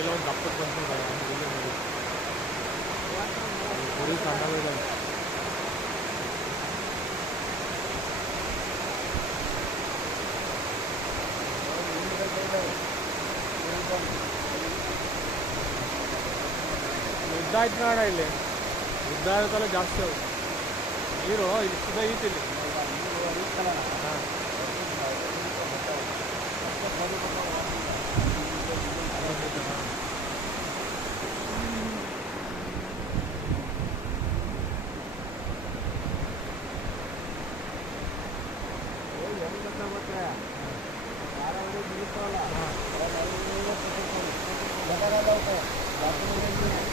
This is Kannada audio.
ಅಲ್ಲೆಲ್ಲ ಒಂದು ದಪ್ಪಕ್ಕೆ ನೋಡಿ. ಕುರಿ ಸಣ್ಣವಿದ್ದಾವೆ ಉದ್ದ ಆಯ್ತು ನೋಡ ಇಲ್ಲಿ. ಜಾಸ್ತಿ ಅವು ನೀರು ಇಲ್ಲಿ ಐತಿ ಇಲ್ಲಿ. ಹಾಂ. 体をこう、やっよに。